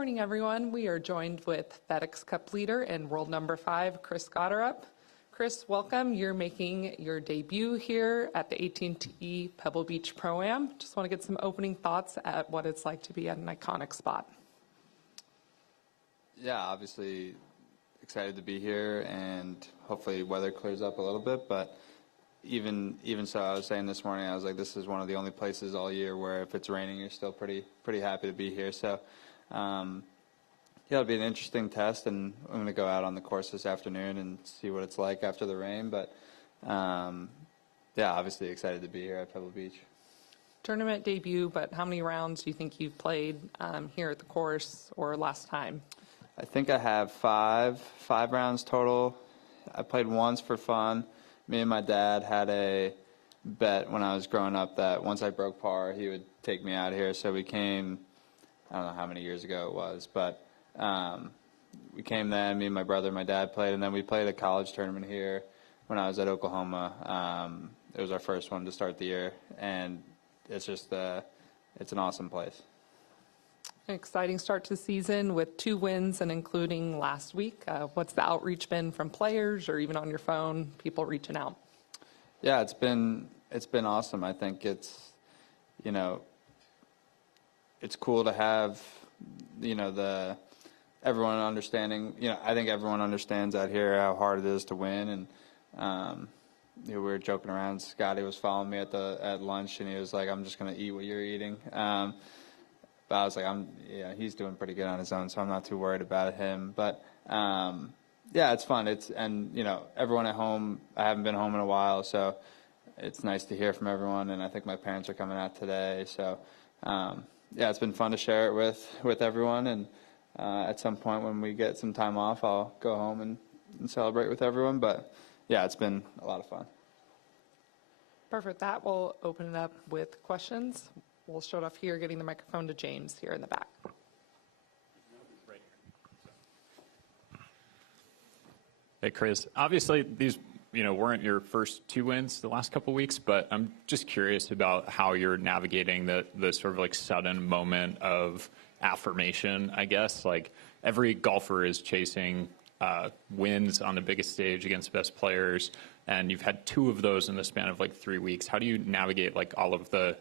morning, everyone. We are joined with FedEx Cup leader and world number 5, Chris Gotterup. Chris, welcome. You're making your debut here at the AT&T Pebble Beach Pro-Am. Just want to get some opening thoughts at what it's like to be at an iconic spot. Yeah, obviously excited to be here, and hopefully weather clears up a little bit, but even so, I was saying this morning, I was like, this is one of the only places all year where if it's raining, you're still pretty happy to be here. So, yeah, it'll be an interesting test, and I'm going to go out on the course this afternoon and see what it's like after the rain. But, yeah, obviously excited to be here at Pebble Beach. Tournament debut, but how many rounds do you think you've played here at the course or last time? I think I have five rounds total. I played once for fun. Me and my dad had a bet when I was growing up that once I broke par, he would take me out here. So we came, I don't know how many years ago it was, but we came then, me and my brother and my dad played, and then we played a college tournament here when I was at Oklahoma. It was our first one to start the year, and it's just, it's an awesome place. An exciting start to the season with 2 wins and including last week. What's the outreach been from players or even on your phone, people reaching out? Yeah, it's been awesome. I think it's cool to have, everyone understanding. I think everyone understands out here how hard it is to win, and we were joking around. Scotty was following me at lunch, and he was like, "I'm just gonna eat what you're eating." But I was like, he's doing pretty good on his own, so I'm not too worried about him. But yeah, it's fun. Everyone at home. I haven't been home in a while, so it's nice to hear from everyone. And I think my parents are coming out today, so yeah, it's been fun to share it with everyone. And at some point when we get some time off, I'll go home and celebrate with everyone. But yeah, it's been a lot of fun. Perfect. That will open it up with questions. We'll start off here, getting the microphone to James here in the back. Hey, Chris. Obviously, these weren't your first 2 wins the last couple of weeks, but I'm just curious about how you're navigating the sort of like sudden moment of affirmation, I guess. Like every golfer is chasing wins on the biggest stage against best players, and you've had 2 of those in the span of like 3 weeks. How do you navigate like all of the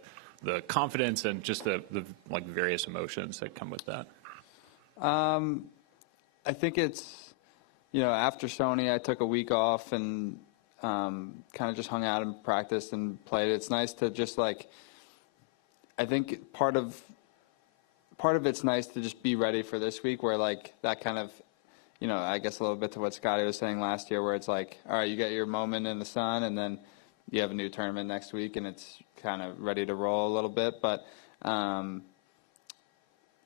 confidence and just the like various emotions that come with that? I think it's, after Sony, I took a week off and kind of just hung out and practiced and played. It's nice to just I think part of it's nice to just be ready for this week, where like that kind of, I guess a little bit to what Scotty was saying last year, where it's like, all right, you get your moment in the sun, and then you have a new tournament next week, and it's kind of ready to roll a little bit. But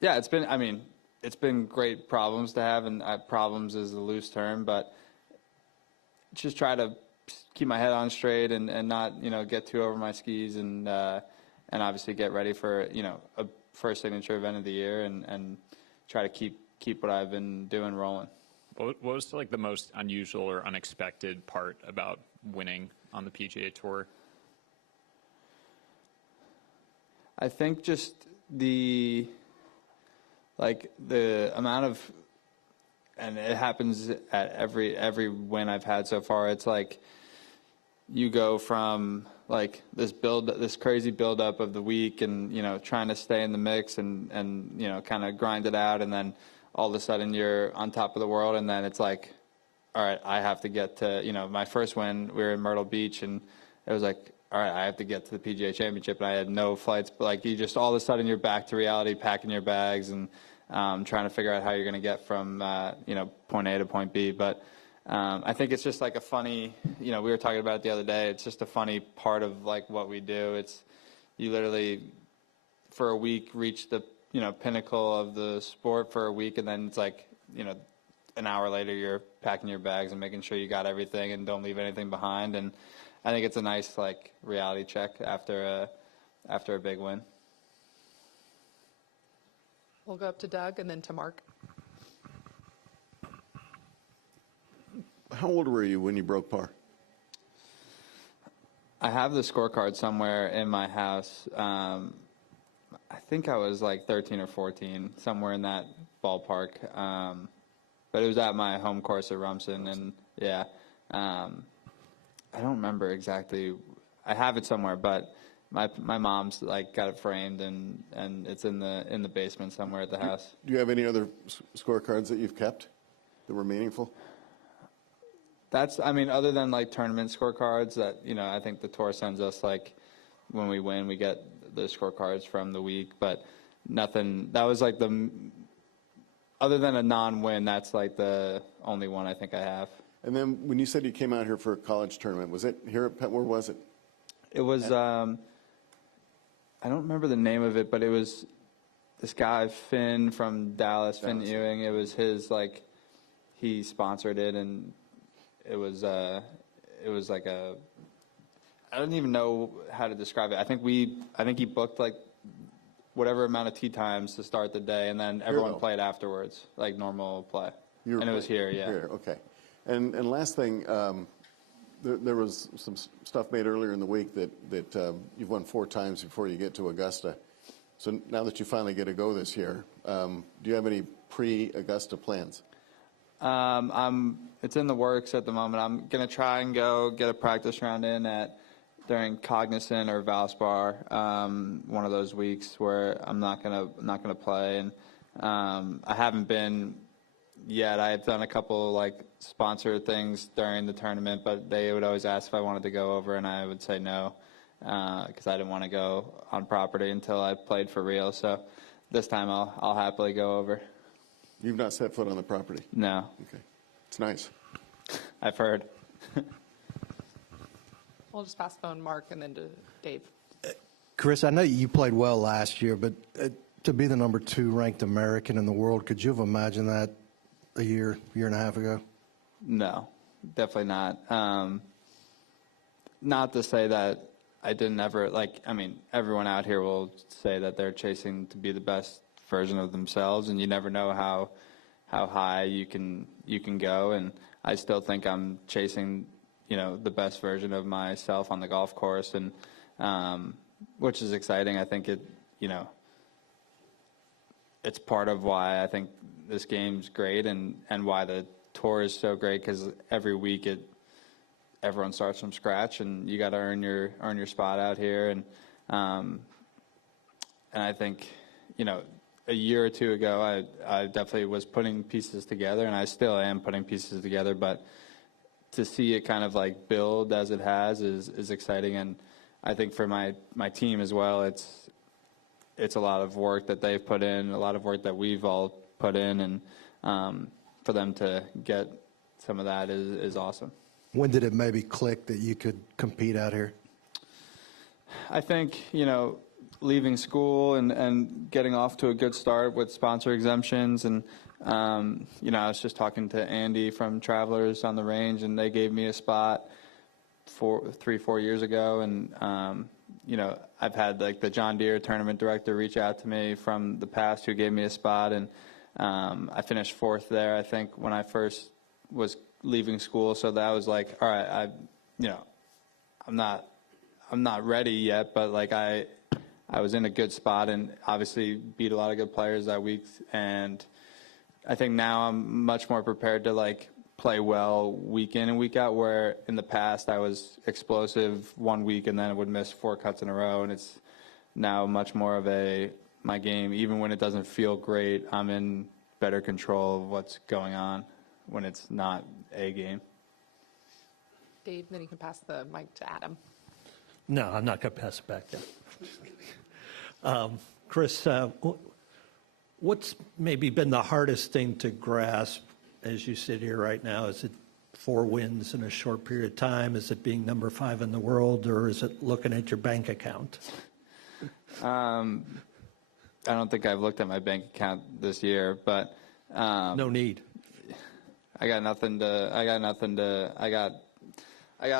yeah, it's been great problems to have, and problems is a loose term, but just try to keep my head on straight and not get too over my skis, and obviously get ready for a first signature event of the year, and try to keep what I've been doing rolling. What was like the most unusual or unexpected part about winning on the PGA Tour? I think just the amount of, and it happens at every win I've had so far. It's like you go from like this crazy build up of the week, and trying to stay in the mix and kind of grind it out, and then all of a sudden you're on top of the world, and then it's like, all right, I have to get to, my first win, we were in Myrtle Beach, and it was like, all right, I have to get to the PGA Championship, and I had no flights. But like, you just, all of a sudden you're back to reality, packing your bags, and trying to figure out how you're going to get from, point A to point B. But I think it's just like a funny, we were talking about it the other day, it's just a funny part of like what we do. It's, you literally, for a week, reach the, pinnacle of the sport for a week, and then it's like, an hour later you're packing your bags and making sure you got everything and don't leave anything behind. And I think it's a nice like reality check after a big win. We'll go up to Doug and then to Mark. How old were you when you broke par? I have the scorecard somewhere in my house. I think I was like 13 or 14, somewhere in that ballpark. But it was at my home course at Rumson, and yeah, I don't remember exactly. I have it somewhere, but my mom's like got it framed, and it's in the basement somewhere at the house. Do you have any other scorecards that you've kept that were meaningful? I mean, other than like tournament scorecards that, I think the tour sends us, like when we win, we get the scorecards from the week, but nothing, that was like other than a non-win, that's like the only one I think I have. And then when you said you came out here for a college tournament, was it here at Pebble? Where was it? It was, I don't remember the name of it, but it was this guy, Finn from Dallas, Finn Ewing. It was his, like, he sponsored it, and it was like I don't even know how to describe it. I think he booked like whatever amount of tee times to start the day, and then everyone played afterwards, like normal play. And it was here, yeah. Here, okay. And last thing, there was some stuff made earlier in the week that you've won 4 times before you get to Augusta. So now that you finally get to go this year, do you have any pre-Augusta plans? It's in the works at the moment. I'm gonna try and go get a practice round in during Cognizant or Valspar, one of those weeks where I'm not gonna play, and I haven't been yet. I've done a couple like sponsored things during the tournament, but they would always ask if I wanted to go over, and I would say no because I didn't want to go on property until I played for real. So this time I'll happily go over. You've not set foot on the property? No. Okay. It's nice. I've heard. We'll just pass the phone, Mark, and then to Dave. Chris, I know you played well last year, but to be the number 2 ranked American in the world, could you have imagined that a year and a half ago? No, definitely not. Not to say that I didn't ever, everyone out here will say that they're chasing to be the best version of themselves, and you never know how high you can go, and I still think I'm chasing the best version of myself on the golf course, and which is exciting. I think it's part of why I think this game's great, and why the tour is so great, because every week everyone starts from scratch, and you got to earn your spot out here, and I think a year or two ago I definitely was putting pieces together, and I still am putting pieces together, but to see it kind of like build as it has is exciting. And I think for my team as well, it's a lot of work that they've put in, a lot of work that we've all put in, and for them to get some of that is awesome. When did it maybe click that you could compete out here? I think, leaving school and getting off to a good start with sponsor exemptions, and I was just talking to Andy from Travelers on the range, and they gave me a spot 3-4 years ago, and I've had like the John Deere tournament director reach out to me from the past who gave me a spot, and I finished 4th there, I think, when I first was leaving school. So that was like, all right, I'm not ready yet, but like I was in a good spot, and obviously beat a lot of good players that week, and I think now I'm much more prepared to like play well week in and week out, where in the past I was explosive one week and then I would miss 4 cuts in a row, and it's now much more of my game, even when it doesn't feel great, I'm in better control of what's going on when it's not a game. Dave, then you can pass the mic to Adam. No, I'm not going to pass it back down. Chris, what's maybe been the hardest thing to grasp as you sit here right now? Is it 4 wins in a short period of time? Is it being number 5 in the world, or is it looking at your bank account? I don't think I've looked at my bank account this year, but No need. I got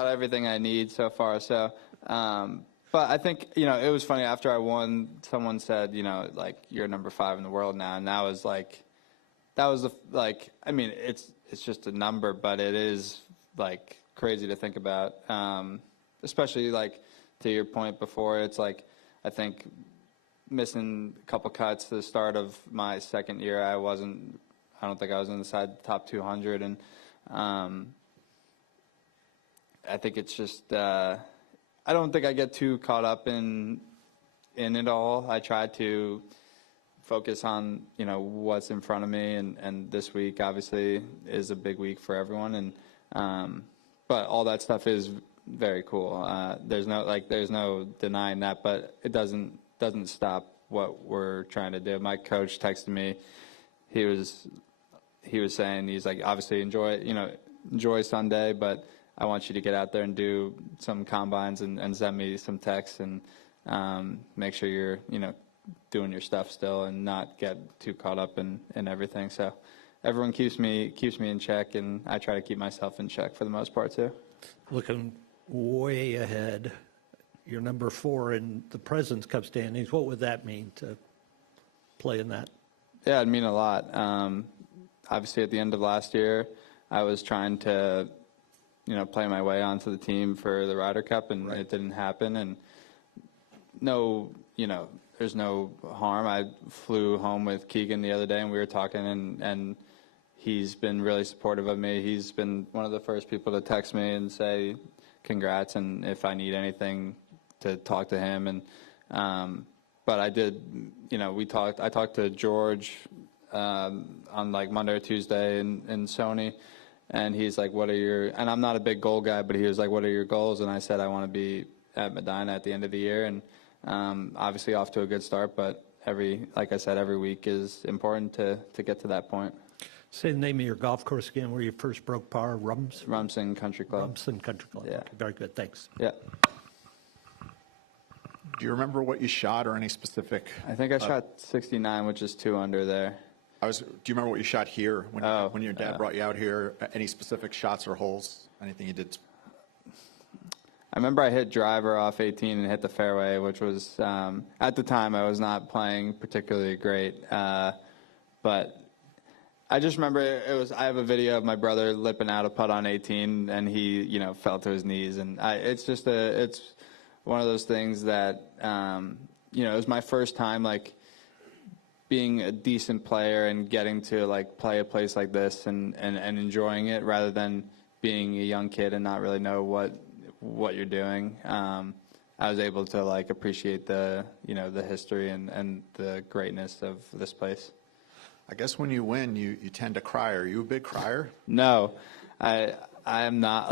everything I need so far. So, but I think, it was funny after I won, someone said, like, you're number 5 in the world now. And it's just a number, but it is like crazy to think about. Especially like to your point before, it's like, I think missing a couple cuts to the start of my second year. I don't think I was inside the top 200, and I think it's just I don't think I get too caught up in it all. I try to focus on what's in front of me, and this week obviously is a big week for everyone, and but all that stuff is very cool. There's no denying that, but it doesn't stop what we're trying to do. My coach texted me. He was saying, he's like, obviously enjoy Sunday, but I want you to get out there and do some combines and send me some texts and make sure you're doing your stuff still and not get too caught up in everything. So everyone keeps me in check, and I try to keep myself in check for the most part too. Looking way ahead, you're number 4 in the President's Cup standings. What would that mean to play in that? Yeah, it'd mean a lot. Obviously, at the end of last year, I was trying to, play my way onto the team for the Ryder Cup, and It didn't happen. And there's no harm. I flew home with Keegan the other day, and we were talking, and he's been really supportive of me. He's been one of the first people to text me and say congrats, and if I need anything, to talk to him. And but I did, I talked to George on like Monday or Tuesday in Sony, and he's like, and I'm not a big goal guy, but he was like, what are your goals? And I said, I want to be at Medina at the end of the year, and obviously off to a good start, but like I said, every week is important to get to that point. Say the name of your golf course again, where you first broke par. Rumson Country Club. Rumson Country Club. Yeah. Okay, very good, thanks. Yeah. Do you remember what you shot or any specific? I think I shot 69, which is 2 under there. Do you remember what you shot here when your dad brought you out here? Any specific shots or holes? Anything you did? I remember I hit driver off 18 and hit the fairway, which was, at the time, I was not playing particularly great. But I just remember I have a video of my brother lipping out a putt on 18, and he, fell to his knees. And it's one of those things that, it was my first time, being a decent player and getting to, play a place like this and enjoying it rather than being a young kid and not really know what you're doing. I was able to appreciate the history and the greatness of this place. I guess when you win, you tend to cry. Are you a big crier? No, I am not.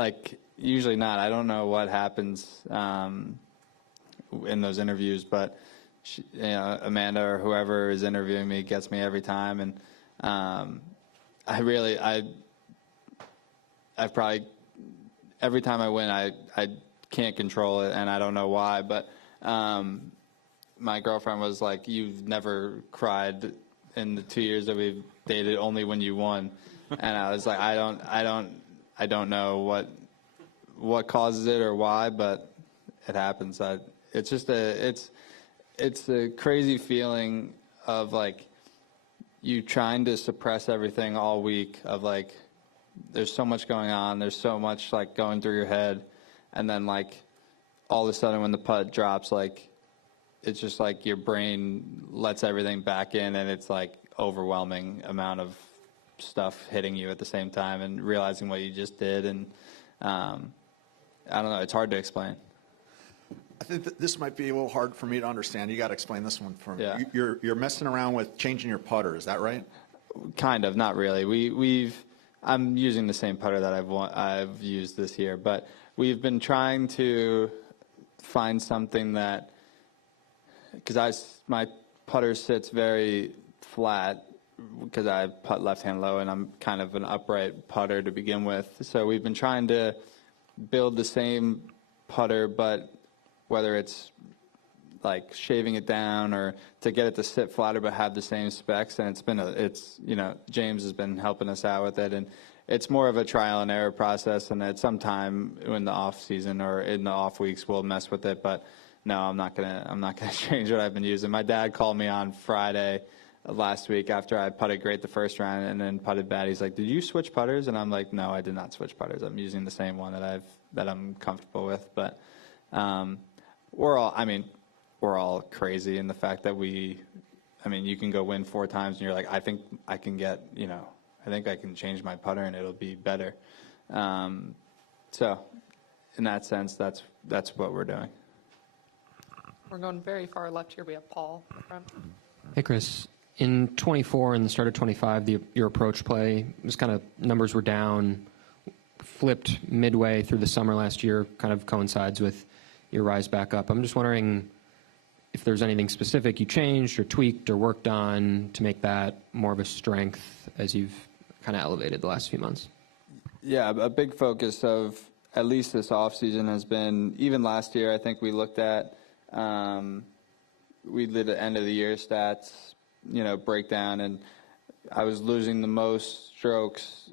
Usually not. I don't know what happens in those interviews, but Amanda or whoever is interviewing me gets me every time, and I probably every time I win, I can't control it, and I don't know why, but my girlfriend was like, "You've never cried in the 2 years that we've dated, only when you won." And I was like, I don't know what causes it or why, but it happens. It's just it's a crazy feeling of you trying to suppress everything all week of there's so much going on, there's so much going through your head, and then all of a sudden when the putt drops, it's just your brain lets everything back in, and it's overwhelming amount of stuff hitting you at the same time and realizing what you just did, and I don't know, it's hard to explain. I think that this might be a little hard for me to understand. You got to explain this one for me. Yeah. You're messing around with changing your putter. Is that right? Kind of, not really. I'm using the same putter that I've used this year, but we've been trying to find something that, because my putter sits very flat because I putt left-hand low, and I'm kind of an upright putter to begin with. So we've been trying to build the same putter, but whether it's shaving it down or to get it to sit flatter but have the same specs, and James has been helping us out with it, and it's more of a trial and error process, and at some time in the off season or in the off weeks we'll mess with it, but no, I'm not gonna change what I've been using. My dad called me on Friday last week after I putted great the first round and then putted bad. He's like, "Did you switch putters?" And I'm like, "No, I did not switch putters. I'm using the same one that I'm comfortable with." But we're all crazy in the fact that I mean, you can go win 4 times and you're like, I think I can get, I think I can change my putter and it'll be better. So in that sense, that's what we're doing. We're going very far left here. We have Paul in the front. Hey, Chris. In 24 and the start of 25, your approach play was kind of numbers were down, flipped midway through the summer last year, kind of coincides with your rise back up. I'm just wondering if there's anything specific you changed or tweaked or worked on to make that more of a strength as you've kind of elevated the last few months. Yeah, a big focus of at least this offseason has been, even last year, I think we looked at, we did the end of the year stats, breakdown, and I was losing the most strokes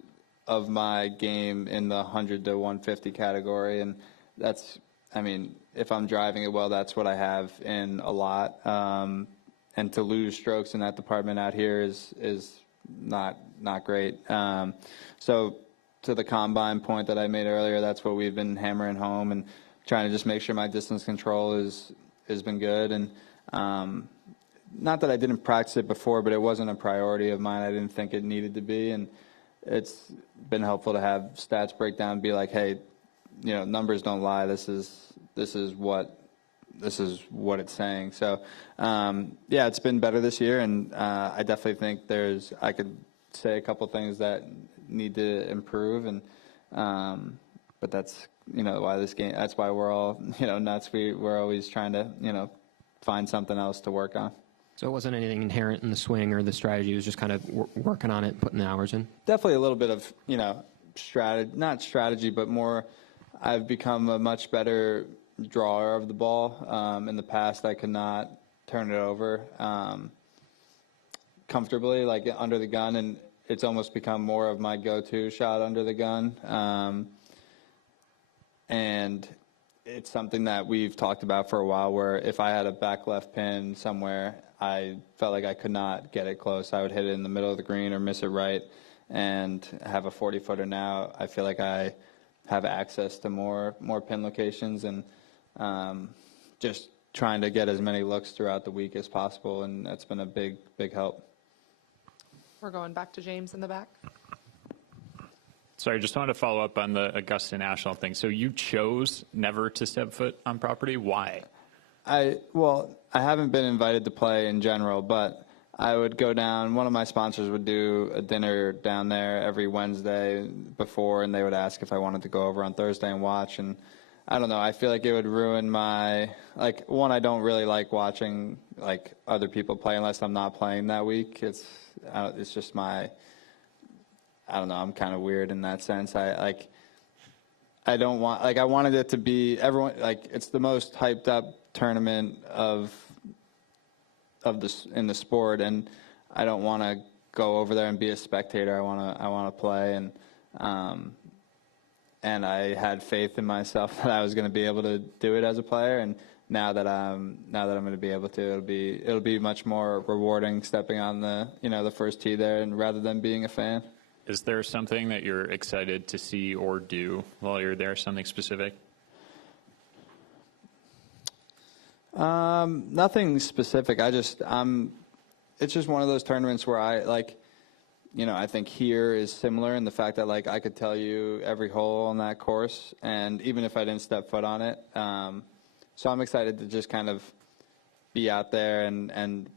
of my game in the 100 to 150 category, and that's, I mean, if I'm driving it well, that's what I have in a lot, and to lose strokes in that department out here is not great. So to the combine point that I made earlier, that's what we've been hammering home and trying to just make sure my distance control has been good. And not that I didn't practice it before, but it wasn't a priority of mine. I didn't think it needed to be, and it's been helpful to have stats breakdown, be like, hey, numbers don't lie. This is what it's saying. So yeah, it's been better this year, and I definitely think I could say a couple things that need to improve, and but that's why this game. That's why we're all nuts. We're always trying to find something else to work on. So it wasn't anything inherent in the swing or the strategy. It was just kind of working on it, putting the hours in. Definitely a little bit of not strategy, but more. I've become a much better drawer of the ball. In the past, I could not turn it over comfortably, like under the gun, and it's almost become more of my go-to shot under the gun. And it's something that we've talked about for a while, where if I had a back left pin somewhere, I felt like I could not get it close. I would hit it in the middle of the green or miss it right, and have a 40-footer now. I feel like I have access to more pin locations, and just trying to get as many looks throughout the week as possible, and that's been a big help. We're going back to James in the back. Sorry, just wanted to follow up on the Augusta National thing. So you chose never to step foot on property. Why? I haven't been invited to play in general, but I would go down. One of my sponsors would do a dinner down there every Wednesday before, and they would ask if I wanted to go over on Thursday and watch. And I don't know. I feel like it would ruin my, one, I don't really like watching other people play unless I'm not playing that week. It's just my, I don't know. I'm kind of weird in that sense. I don't want, I wanted it to be everyone, it's the most hyped up tournament in the sport, and I don't want to go over there and be a spectator. I want to play, and I had faith in myself that I was going to be able to do it as a player, and now that I'm going to be able to, it'll be much more rewarding stepping on the first tee there, and rather than being a fan. Is there something that you're excited to see or do while you're there, something specific? Nothing specific. It's just one of those tournaments where I think here is similar in the fact that I could tell you every hole on that course, and even if I didn't step foot on it. So I'm excited to just kind of be out there and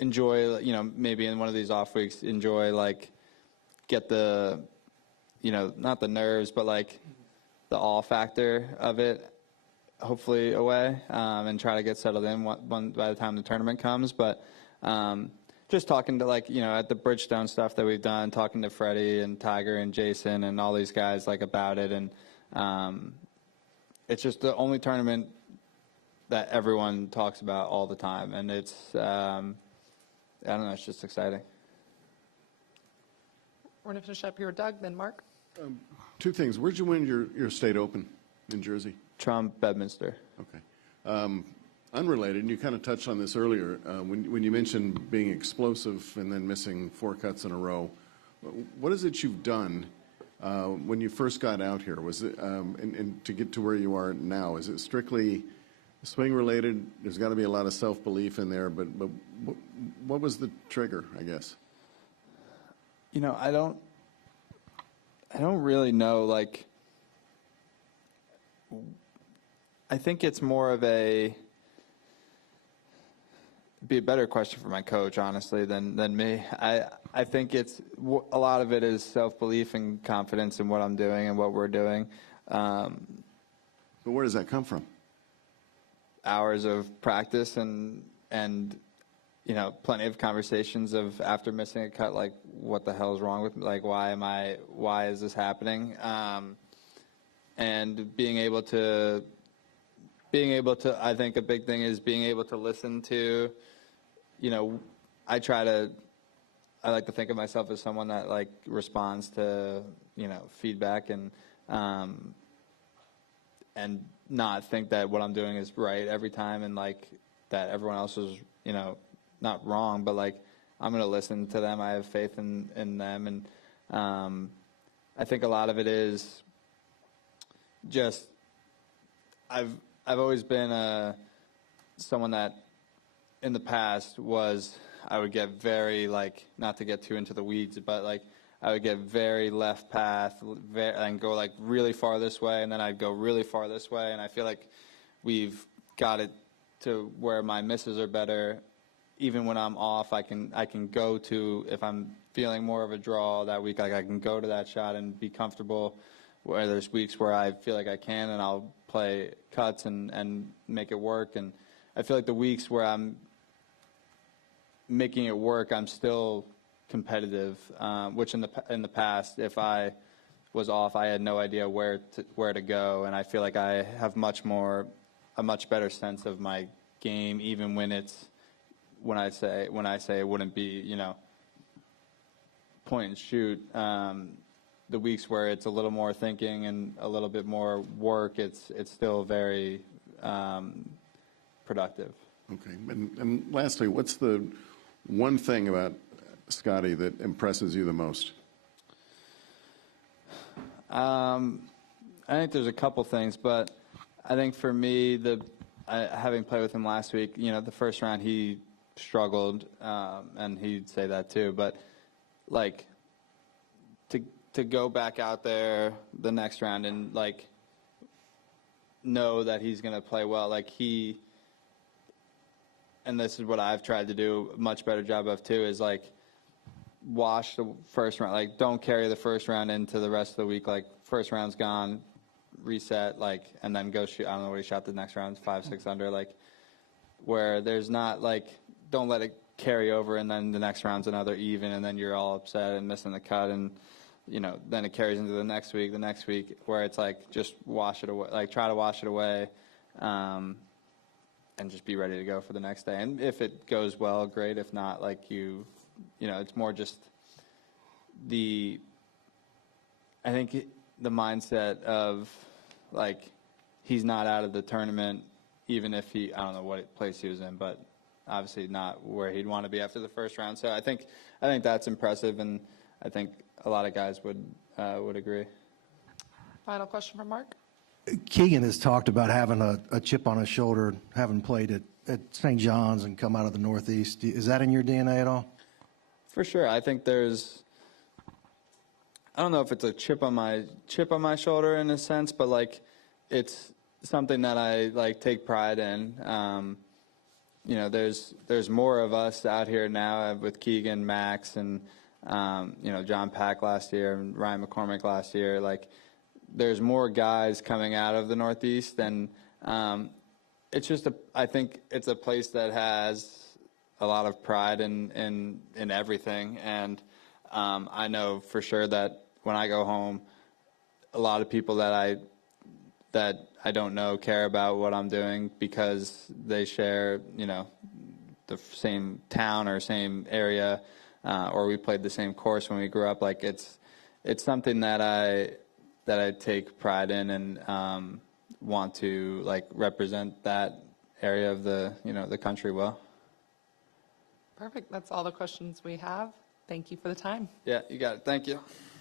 enjoy, maybe in one of these off weeks, enjoy get the, not the nerves, but the awe factor of it, hopefully away, and try to get settled in by the time the tournament comes. But just talking to at the Bridgestone stuff that we've done, talking to Freddie and Tiger and Jason and all these guys about it, and it's just the only tournament that everyone talks about all the time, and it's I don't know, it's just exciting. We're going to finish up here with Doug, then Mark. Two things. Where'd you win your state open in Jersey? Trump, Bedminster. Okay. Unrelated, and you kind of touched on this earlier, when you mentioned being explosive and then missing 4 cuts in a row, what is it you've done when you first got out here? Was it and to get to where you are now? Is it strictly Swing related, there's got to be a lot of self-belief in there, but what was the trigger, I guess? You know, I don't really know. Like, I think it's more of be a better question for my coach, honestly, than me. I think a lot of it is self-belief and confidence in what I'm doing and what we're doing. But where does that come from? Hours of practice and you know, plenty of conversations of after missing a cut, like, what the hell is wrong with me? Like, why is this happening? And being able to, I think a big thing is being able to listen to, you know, I like to think of myself as someone that, like, responds to, you know, feedback and not think that what I'm doing is right every time, and, like, that everyone else is, you know, not wrong, but, like, I'm going to listen to them. I have faith in them. And I think a lot of it is just, I've always been someone that in the past I would get very, like, not to get too into the weeds, but, like, I would get very left path and go, like, really far this way, and then I'd go really far this way. And I feel like we've got it to where my misses are better. Even when I'm off, I can go to, if I'm feeling more of a draw that week, like, I can go to that shot and be comfortable. Where there's weeks where I feel like I can, and I'll play cuts and make it work. And I feel like the weeks where I'm making it work, I'm still competitive, which in the past, if I was off, I had no idea where to go. And I feel like I have a much better sense of my game, even when I say it wouldn't be, you know, point and shoot. The weeks where it's a little more thinking and a little bit more work, it's still very productive. Okay. And lastly, what's the one thing about Scotty that impresses you the most? I think there's a couple things, but I think for me, having played with him last week, you know, the first round he struggled, and he'd say that too. But, like, to go back out there the next round and, like, know that he's going to play well, like, and this is what I've tried to do a much better job of too, is, like, wash the first round, like, don't carry the first round into the rest of the week. Like, first round's gone, reset, like, and then go shoot. I don't know what he shot the next round, 5-6 under, like, where there's not, like, don't let it carry over and then the next round's another even, and then you're all upset and missing the cut, and, you know, then it carries into the next week, where it's like, just wash it away, like, try to wash it away, and just be ready to go for the next day. And if it goes well, great. If not, like, you know, it's more just I think the mindset of, like, he's not out of the tournament, even if I don't know what place he was in, but obviously not where he'd want to be after the first round. So I think that's impressive, and I think a lot of guys would agree. Final question from Mark. Keegan has talked about having a chip on his shoulder, having played at St. John's and come out of the Northeast. Is that in your DNA at all? For sure. I think I don't know if it's a chip on my shoulder in a sense, but, like, it's something that I, like, take pride in. You know, there's more of us out here now with Keegan, Max, and you know, John Pack last year and Ryan McCormick last year. Like, there's more guys coming out of the Northeast, and it's just I think it's a place that has a lot of pride in everything, and I know for sure that when I go home, a lot of people that I don't know care about what I'm doing because they share, you know, the same town or same area, or we played the same course when we grew up. Like, it's something that I take pride in, and want to, like, represent that area of the country well. Perfect. That's all the questions we have. Thank you for the time. Yeah, you got it. Thank you.